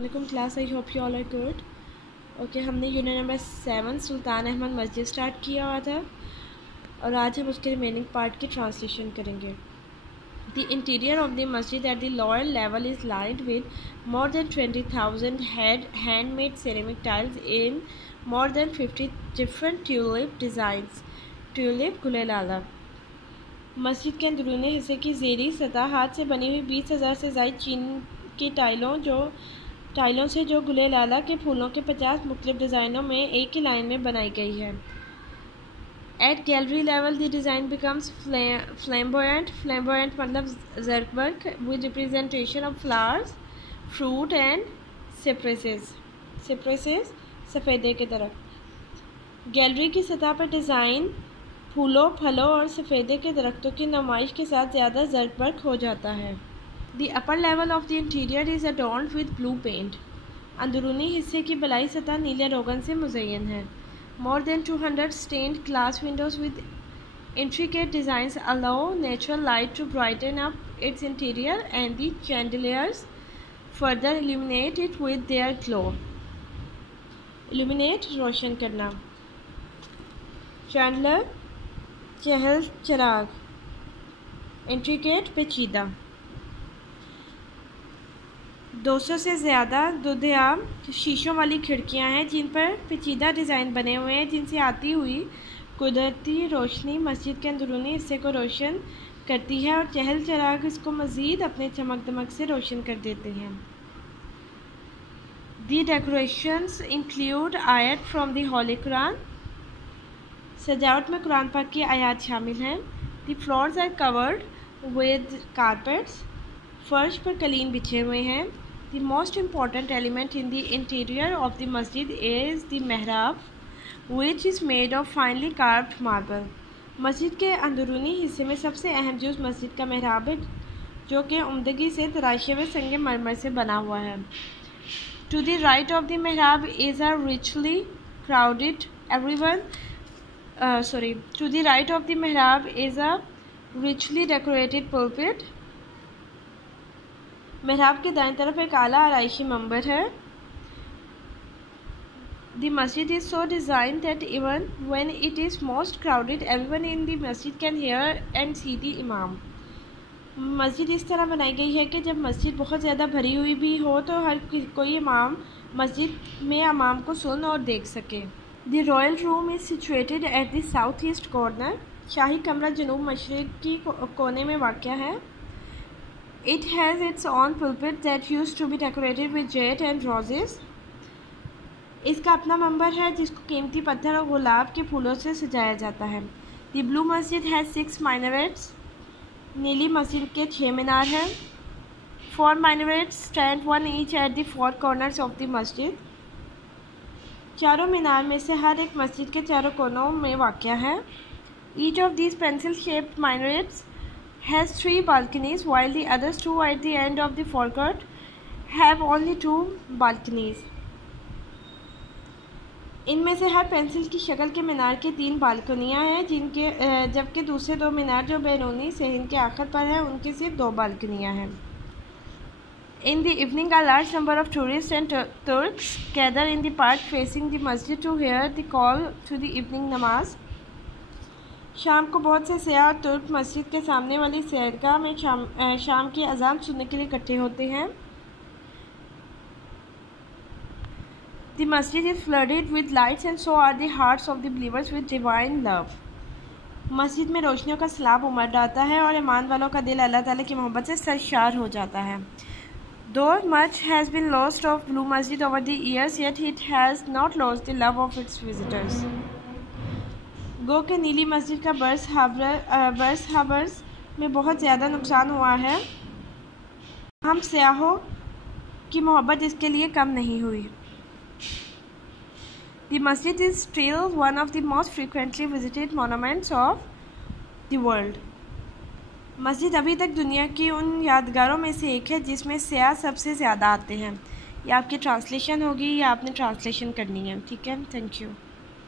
वालेकुम class, I hope you all are good. Okay, हमने unit number 7 Sultan Ahmed मस्जिद start किया हुआ था और आज हम उसके रिमेनिंग पार्ट की ट्रांसलेशन करेंगे। द इंटीरियर ऑफ द मस्जिद at the lower level is lined with more than 20,000 handmade ceramic tiles in more than 50 different tulip designs. Tulip गुलेलाला। मस्जिद के अंदरूनी हिस्से की ज़ेरी सतह हाथ से बनी हुई 20,000 से ज़ायद चीन की टाइलों से जो गुलेलाला के फूलों के 50 मुख्तलिफ डिज़ाइनों में एक ही लाइन में बनाई गई है। At gallery level the design becomes flamboyant मतलब ज़र्कवर्क with representation of flowers, fruit and cypresses सफ़ेदे के दरख्त। गैलरी की सतह पर डिज़ाइन फूलों, फलों और सफ़ेदे के दरख्तों की नुमाइश के साथ ज़्यादा ज़र्कवर्क हो जाता है। The upper level of the interior is adorned with blue paint. अंदरूनी हिस्से की बलाई सतह नीले रोगन से मुज़य्यन है। More than 200 stained glass windows with intricate designs allow natural light to brighten up its interior, and the chandeliers further illuminate it with their glow. Illuminate रोशन करना। Chandelier चहल चिराग। Intricate पेचीदा। 200 से ज़्यादा दुधिया शीशों वाली खिड़कियां हैं जिन पर पेचीदा डिज़ाइन बने हुए हैं, जिनसे आती हुई कुदरती रोशनी मस्जिद के अंदरूनी हिस्से को रोशन करती है और चहल चिराग इसको मज़ीद अपने चमक दमक से रोशन कर देते हैं। दी डेकोरेशंस इंक्लूड आयत फ्रॉम द होली कुरान। सजावट में कुरान पाक की आयत शामिल हैं। The floors are covered with carpets. फर्श पर कलीन बिछे हुए हैं। The most important element in the interior of the masjid is the mehrab, which is made of finely carved marble. मस्जिद के अंदरूनी हिस्से में सबसे अहम जुज़ मस्जिद का मेहराब है, जो कि उम्दगी से तराशे हुए संगे मरमर से बना हुआ है। To the right of the mehrab is a richly crowded To the right of the mehrab is a richly decorated pulpit. मेहराब के दाएं तरफ एक आला आराइशी मंबर है। The masjid is so designed that even when it is most crowded, everyone in the masjid can hear and see the imam. मस्जिद इस तरह बनाई गई है कि जब मस्जिद बहुत ज़्यादा भरी हुई भी हो तो हर कोई इमाम मस्जिद में इमाम को सुन और देख सके। The royal room is situated at the south east corner. शाही कमरा जनूब मशरिकी कोने में वाक़या है। It has its own pulpit that used to be decorated with jade and roses. इसका अपना मंबर है जिसको कीमती पत्थर और गुलाब के फूलों से सजाया जाता है। The blue masjid has 6 minarets. नीली मस्जिद के 6 मीनार हैं। 4 minarets stand one each at the 4 corners of the masjid. चारों मीनार में से हर एक मस्जिद के चारों कोनों में वाक़या है। Each of these pencil-shaped minarets has 3 balconies, while the others 2 at the end of the forecourt have only 2 balconies. इनमें से हर पेंसिल की शक्ल के मीनार के 3 बालकनियां हैं, जबकि दूसरे 2 मीनार जो बैरूनी सहन के आखिर पर हैं उनकी सिर्फ 2 बालकनियां हैं। In the evening, a large number of tourists and Turks gather in the park facing the masjid to hear the call to the evening namaz. शाम को बहुत से सयाह तुर्क मस्जिद के सामने वाली सैरगाह में शाम की अज़ान सुनने के लिए इकट्ठे होते हैं। The masjid is flooded with lights and so are the hearts of the believers with divine love. मस्जिद में रोशनियों का सैलाब उमड़ आता है और ईमान वालों का दिल अल्लाह ताला की मोहब्बत से सरशार हो जाता है। Though much has been lost of Blue Masjid over the years, yet it has not lost the love of its visitors. गो के नीली मस्जिद का बर्स हाबर्स में बहुत ज़्यादा नुकसान हुआ है, हम सयाहों की मोहब्बत इसके लिए कम नहीं हुई। The masjid is still one of the most frequently visited monuments of the world. मस्जिद अभी तक दुनिया की उन यादगारों में से एक है जिसमें सयाह सबसे ज़्यादा आते हैं। ये आपकी ट्रांसलेशन होगी या आपने ट्रांसलेशन करनी है, ठीक है। Thank you.